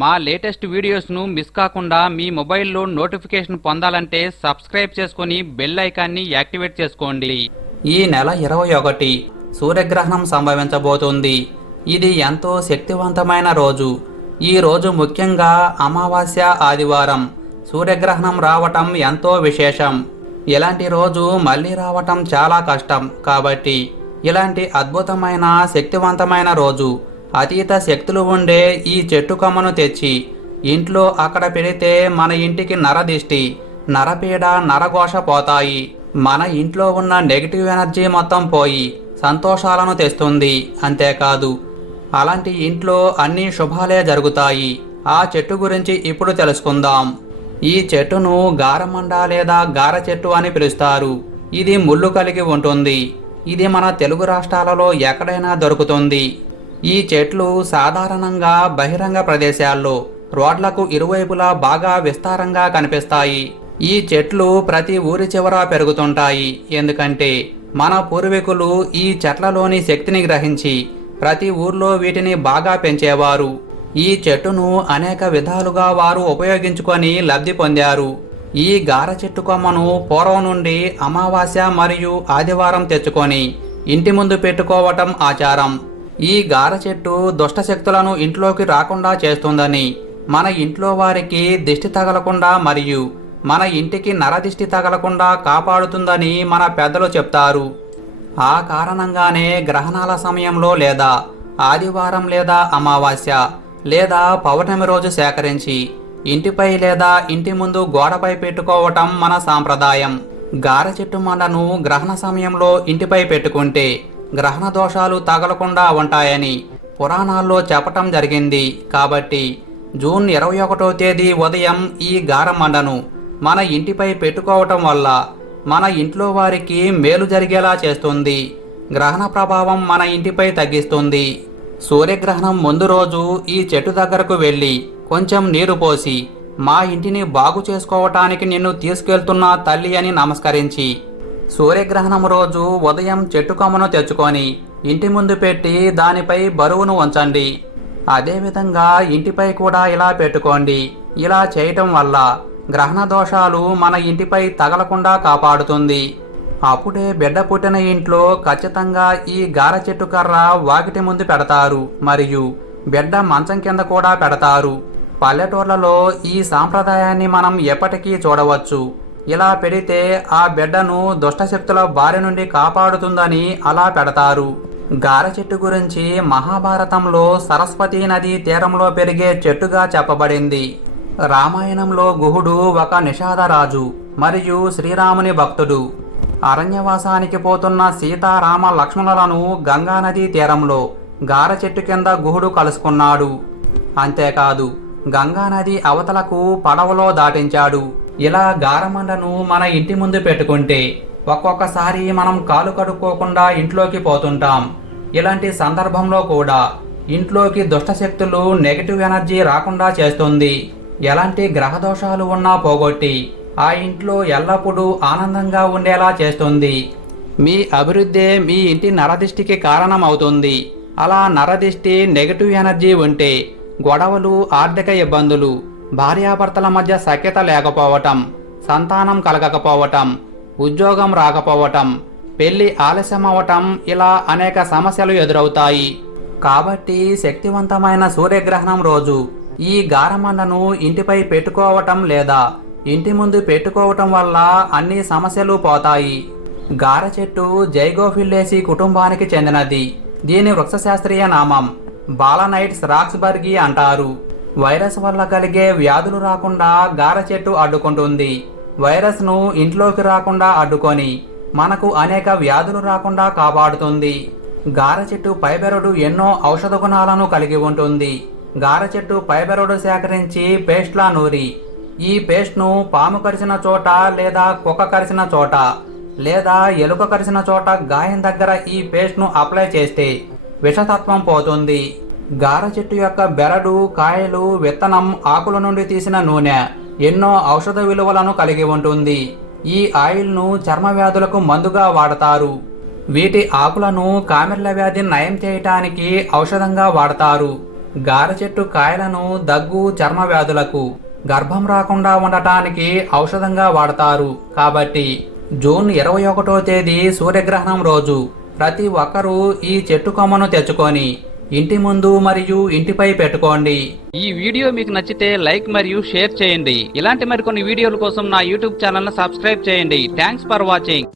మా latest వీడియోస్ను miss కాకుండా మీ మొబైల్లో నోటిఫికేషన్ పొందాలంటే సబ్స్క్రైబ్ చేసుకొని బెల్ ఐకాన్ని యాక్టివేట్ చేసుకోండి. ఈ నెల ఇరవై ఒకటి సూర్యగ్రహణం సంభవించబోతుంది. ఇది ఎంతో శక్తివంతమైన రోజు. ఈ రోజు ముఖ్యంగా అమావాస్య ఆదివారం. సూర్యగ్రహణం రావటం ఎంతో విశేషం. ఇలాంటి రోజు మళ్ళీ రావటం చాలా కష్టం కాబట్టి ఇలాంటి అద్భుతమైన శక్తివంతమైన రోజు. అతీత శక్తులు ఉండే ఈ చెట్టు కొమ్మను తెచ్చి ఇంట్లో అక్కడ పెడితే మన ఇంటికి నరదిష్టి నరపీడ నరఘోష పోతాయి. మన ఇంట్లో ఉన్న నెగిటివ్ ఎనర్జీ మొత్తం పోయి సంతోషాలను తెస్తుంది అంతేకాదు. అలాంటి ఇంట్లో అన్ని శుభాలే జరుగుతాయి. ఆ చెట్టు గురించి ఇప్పుడు తెలుసుకుందాం. ఈ చెట్టును గారమండ లేదా గార చెట్టు అని పిలుస్తారు. ఇది ముళ్ళు కలిగి ఉంటుంది. ఇది మన తెలుగు రాష్ట్రాలలో ఎక్కడైనా దొరుకుతుంది. ఈ చెట్లు సాధారణంగా బహిరంగ ప్రదేశాల్లో రోడ్లకు ఇరువైపులా బాగా విస్తారంగా కనిపిస్తాయి. ఈ చెట్లు ప్రతి ఊరి చివర పెరుగుతుంటాయి. ఎందుకంటే మన పూర్వీకులు ఈ చెట్లలోని శక్తిని గ్రహించి ప్రతి ఊర్లో వీటిని బాగా పెంచేవారు. ఈ చెట్టును అనేక విధాలుగా వారు ఉపయోగించుకొని లబ్ధి పొందారు. ఈ గార చెట్టు కొమ్మను పూర్వం నుండి అమావాస్య మరియు ఆదివారం తెచ్చుకొని ఇంటి ముందు పెట్టుకోవటం ఆచారం. ఈ గార చెట్టు దుష్ట శక్తులను ఇంట్లోకి రాకుండా చేస్తుందని మన ఇంట్లో వారికి దిష్టి తగలకుండా మరియు మన ఇంటికి నరదిష్టి తగలకుండా కాపాడుతుందని మన పెద్దలు చెప్తారు. ఆ కారణంగానే గ్రహణాల సమయంలో లేదా ఆదివారం లేదా అమావాస్య లేదా పౌర్ణమి రోజు సేకరించి ఇంటిపై లేదా ఇంటి ముందు గోడపై పెట్టుకోవటం మన సాంప్రదాయం. గార చెట్టు మండను గ్రహణ సమయంలో ఇంటిపై పెట్టుకుంటే గ్రహణ దోషాలు తగలకుండా ఉంటాయని పురాణాల్లో చెప్పటం జరిగింది. కాబట్టి జూన్ ఇరవై ఒకటో తేదీ ఉదయం ఈ గారమండను మన ఇంటిపై పెట్టుకోవటం వల్ల మన ఇంట్లో వారికి మేలు జరిగేలా చేస్తుంది. గ్రహణ ప్రభావం మన ఇంటిపై తగ్గిస్తుంది. సూర్యగ్రహణం ముందు రోజు ఈ చెట్టు దగ్గరకు వెళ్ళి కొంచెం నీరు పోసి మా ఇంటిని బాగు చేసుకోవటానికి నిన్ను తీసుకెళ్తున్న తల్లి అని నమస్కరించి సూర్యగ్రహణం రోజు ఉదయం చెట్టు కొమ్మను తెచ్చుకొని ఇంటి ముందు పెట్టి దానిపై బరువును ఉంచండి. అదేవిధంగా ఇంటిపై కూడా ఇలా పెట్టుకోండి. ఇలా చేయటం వల్ల గ్రహణ దోషాలు మన ఇంటిపై తగలకుండా కాపాడుతుంది. అప్పుడే బిడ్డ పుట్టిన ఇంట్లో ఖచ్చితంగా ఈ గార చెట్టు కర్ర వాకిటి ముందు పెడతారు. మరియు బిడ్డ మంచం కింద కూడా పెడతారు. పల్లెటూర్లలో ఈ సాంప్రదాయాన్ని మనం ఎప్పటికీ చూడవచ్చు. ఇలా పెడితే ఆ బిడ్డను దుష్టశక్తుల బారి నుండి కాపాడుతుందని అలా పెడతారు. గార చెట్టు గురించి మహాభారతంలో సరస్వతీ నది తీరంలో పెరిగే చెట్టుగా చెప్పబడింది. రామాయణంలో గుహుడు ఒక నిషాదరాజు మరియు శ్రీరాముని భక్తుడు. అరణ్యవాసానికి పోతున్న సీతారామ లక్ష్మణులను గంగానదీ తీరంలో గార చెట్టు కింద గుహుడు కలుసుకున్నాడు. అంతేకాదు గంగానది అవతలకు పడవలో దాటించాడు. ఇలా గారమండను మన ఇంటి ముందు పెట్టుకుంటే ఒక్కొక్కసారి మనం కాలు కడుక్కోకుండా ఇంట్లోకి పోతుంటాం. ఇలాంటి సందర్భంలో కూడా ఇంట్లోకి దుష్టశక్తులు నెగిటివ్ ఎనర్జీ రాకుండా చేస్తుంది. ఎలాంటి గ్రహదోషాలు ఉన్నా పోగొట్టి ఆ ఇంట్లో ఎల్లప్పుడూ ఆనందంగా ఉండేలా చేస్తుంది. మీ అభివృద్ధే మీ ఇంటి నరదిష్టికి కారణమవుతుంది. అలా నరదిష్టి నెగటివ్ ఎనర్జీ ఉంటే గొడవలు ఆర్థిక ఇబ్బందులు భార్యాభర్తల మధ్య సఖ్యత లేకపోవటం సంతానం కలగకపోవటం ఉద్యోగం రాకపోవటం పెళ్ళి ఆలస్యం అవ్వటం ఇలా అనేక సమస్యలు ఎదురవుతాయి. కాబట్టి శక్తివంతమైన సూర్యగ్రహణం రోజు ఈ గారమండను ఇంటిపై పెట్టుకోవటం లేదా ఇంటి ముందు పెట్టుకోవటం వల్ల అన్ని సమస్యలు పోతాయి. గార చెట్టు జైగోఫిల్లేసి కుటుంబానికి చెందినది. దీని వృక్షశాస్త్రీయ నామం బాలనైట్స్ రాక్స్బర్గి అంటారు. వైరస్ వల్ల కలిగే వ్యాధులు రాకుండా గార చెట్టు అడ్డుకుంటుంది. వైరస్ను ఇంట్లోకి రాకుండా అడ్డుకొని మనకు అనేక వ్యాధులు రాకుండా కాపాడుతుంది. గార చెట్టు పైబెరడు ఎన్నో ఔషధ గుణాలను కలిగి ఉంటుంది. గార చెట్టు పైబెరడు సేకరించి పేస్ట్లా నూరి ఈ పేస్ట్ను పాము కరిచిన చోట లేదా కుక్క కరిచిన చోట లేదా ఎలుక కరిచిన చోట గాయం దగ్గర ఈ పేస్ట్ను అప్లై చేస్తే విషతత్వం పోతుంది. గార చెట్టు యొక్క బెరడు కాయలు విత్తనం ఆకుల నుండి తీసిన నూనె ఎన్నో ఔషధ విలువలను కలిగి ఉంటుంది. ఈ ఆయిల్ను చర్మ వ్యాధులకు మందుగా వాడతారు. వీటి ఆకులను కామెర్ల వ్యాధిని నయం చేయటానికి ఔషధంగా వాడతారు. గార చెట్టు కాయలను దగ్గు చర్మ వ్యాధులకు గర్భం రాకుండా ఉండటానికి ఔషధంగా వాడతారు. కాబట్టి జూన్ ఇరవై ఒకటో తేదీ సూర్యగ్రహణం రోజు ప్రతి ఒక్కరూ ఈ చెట్టు కొమ్మను తెచ్చుకొని ఇంటి ముందు మరియు ఇంటిపై పెట్టుకోండి. ఈ వీడియో మీకు నచ్చితే లైక్ మరియు షేర్ చేయండి. ఇలాంటి మరికొన్ని వీడియోల కోసం నా యూట్యూబ్ ఛానల్ సబ్స్క్రైబ్ చేయండి. Thanks for watching